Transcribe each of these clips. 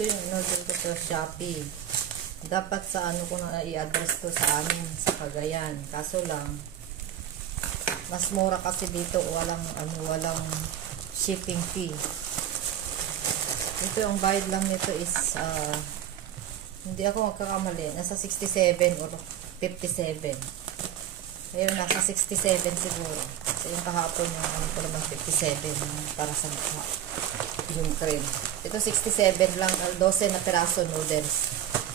Ito yung in-order ko sa Shopee. Dapat sa ano ko na i-address to sa amin sa Cagayan. Kaso lang, mas mura kasi dito, walang shipping fee. Ito yung bayad lang nito is hindi ako magkakamali, nasa 67 or 57. Ayun, nasa 67 siguro. So yung kahapon yung ano ko naman 57 para sa mukha. Yung cream. Ito 67 lang, 12 na piraso noodles.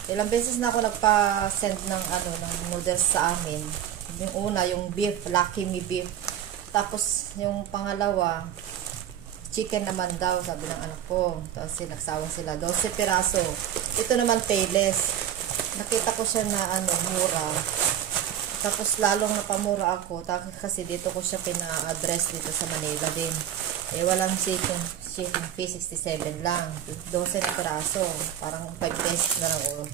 Ilang beses na ako nagpa-send ng noodles sa amin. Yung una, yung beef, Lucky Me beef. Tapos yung pangalawa, chicken naman daw, sabi ng anak ko. Tapos nagsawang sila, 12 piraso. Ito naman payless. Nakita ko siya na mura. Tapos lalong napamura ako kasi dito ko siya pina-address dito sa Manila din. Eh walang shipping fee, 67 lang. 12 na piraso. Parang 5 pesos na lang.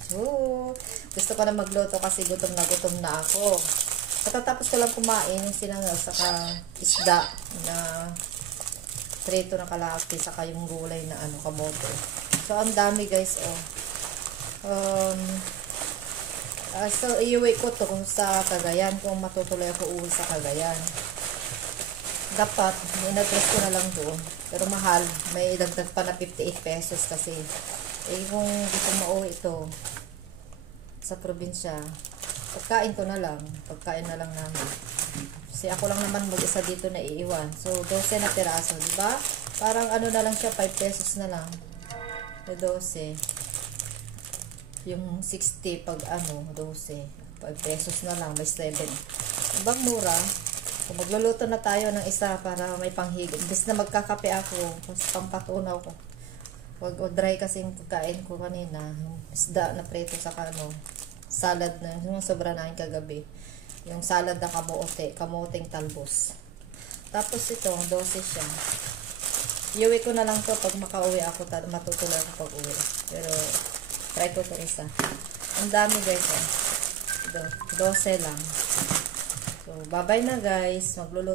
Gusto ko na magluto kasi gutom na ako. Katatapos ko lang kumain yung sinangag saka isda na trito na kalahati saka yung gulay na kamote. So ang dami guys so iuwi ko to kung sa Cagayan, kung matutuloy ako uwi sa Cagayan. Dapat in-address ko na lang doon, pero mahal, may dagdag pa na 58 pesos kasi kung gusto mauwi ito sa probinsya, pagkain na lang namin kasi ako lang naman mag-isa dito na iiwan. So 12 na piraso, diba? Parang na lang siya, 5 pesos na lang 12. Yung 60 pag 12, 5 pesos na lang, may 7. Ibang mura. Kung magluluto na tayo ng isa para may panghigop. Imbes na magkakape ako, pampatunaw ko. Wag dry kasi yung pagkain ko kanina. Yung isda na preto sa salad na, yung sobra na kagabi. Yung salad na kamoteng talbos. Tapos ito, 12 siya. Iuwi ko na lang to pag makauwi ako, matutuloy ako pag uwi. Pero try ko ito isa. Ang dami guys. 12 lang. So, bye-bye na guys. Magluluto.